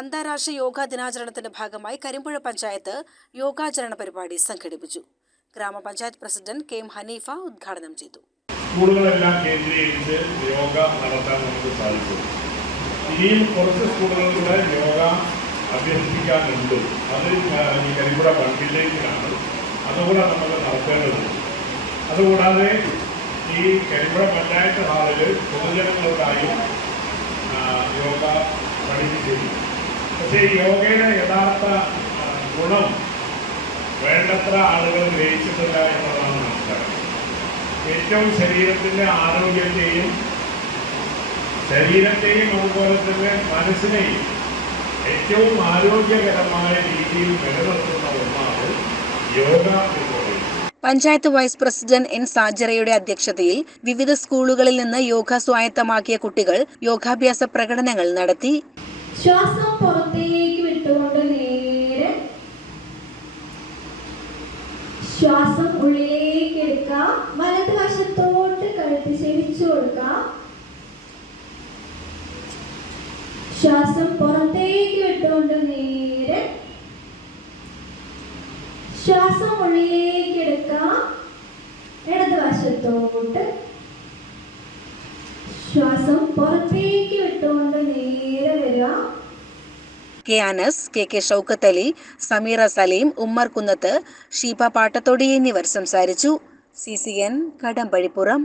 അന്താരാഷ്ട്ര യോഗാ ദിനാചരണത്തിന്റെ ഭാഗമായി കരിമ്പുഴ പഞ്ചായത്ത് യോഗാചരണ പരിപാടി സംഘടിപ്പിച്ചു. ഗ്രാമപഞ്ചായത്ത് പ്രസിഡന്റ് കെ എം ഹനീഫ ഉദ്ഘാടനം ചെയ്തു. സ്കൂളുകളെല്ലാം കേന്ദ്രീകരിച്ച് യോഗ നടത്താൻ നമുക്ക് സാധിച്ചു. ഇനിയും കുറച്ച് സ്കൂളുകളിലൂടെ യോഗ അഭ്യസിപ്പിക്കാനുണ്ട്. അത് ഈ കരിമ്പുഴ വില്ലേജിലാണ്. അതുകൂടെ നമ്മൾ നടത്തേണ്ടതുണ്ട്. അതുകൂടാതെ ഈ കരിമ്പുഴ പഞ്ചായത്ത് ഹാളിൽ പൊതുജനങ്ങൾക്കായും യോഗ പഠിപ്പിച്ചിട്ടുണ്ട്. പക്ഷേ ഈ യോഗയുടെ യഥാർത്ഥ ഗുണം വേണ്ടത്ര ആളുകൾ ഗ്രഹിച്ചിട്ടില്ല എന്നുള്ളതാണ് മനസ്സിലാക്കുന്നത്. ഏറ്റവും ശരീരത്തിൻ്റെ ആരോഗ്യത്തെയും അതുപോലെ തന്നെ മനസ്സിനെയും ഏറ്റവും ആരോഗ്യകരമായ രീതിയിൽ നിലനിർത്തുന്ന ഒന്നാണ് യോഗ എന്ന് പറയുന്നത്. പഞ്ചായത്ത് വൈസ് പ്രസിഡന്റ് എൻ സാജറയുടെ അധ്യക്ഷതയിൽ വിവിധ സ്കൂളുകളിൽ നിന്ന് യോഗ സ്വായത്തമാക്കിയ കുട്ടികൾ യോഗാഭ്യാസ പ്രകടനങ്ങൾ നടത്തി. ശ്വാസം പുറത്തേക്ക് വിട്ടുകൊണ്ട് നേരെ ശ്വാസം ഉള്ളിലേക്ക് എടുക്കാം. വലതുവശത്തോട്ട് കഴുത്ത് ചെരിച്ചു കൊടുക്കാം. ശ്വാസം പുറത്തേക്ക് വിട്ടുകൊണ്ട് നേരെ ശ്വാസം ഉള്ളിലേക്ക് എടുക്കാം. ഇടതുവശത്തോട്ട് ശ്വാസം പുറത്തേക്ക് വിട്ടുകൊണ്ട് നേരെ വരിക. കെ അനസ്, കെ ഷൗക്കത്ത് അലി, സമീറ സലീം, ഉമ്മർ കുന്നത്ത്, ഷീബ പാട്ടത്തൊടി എന്നിവർ സംസാരിച്ചു. CCN കടമ്പഴിപ്പുറം.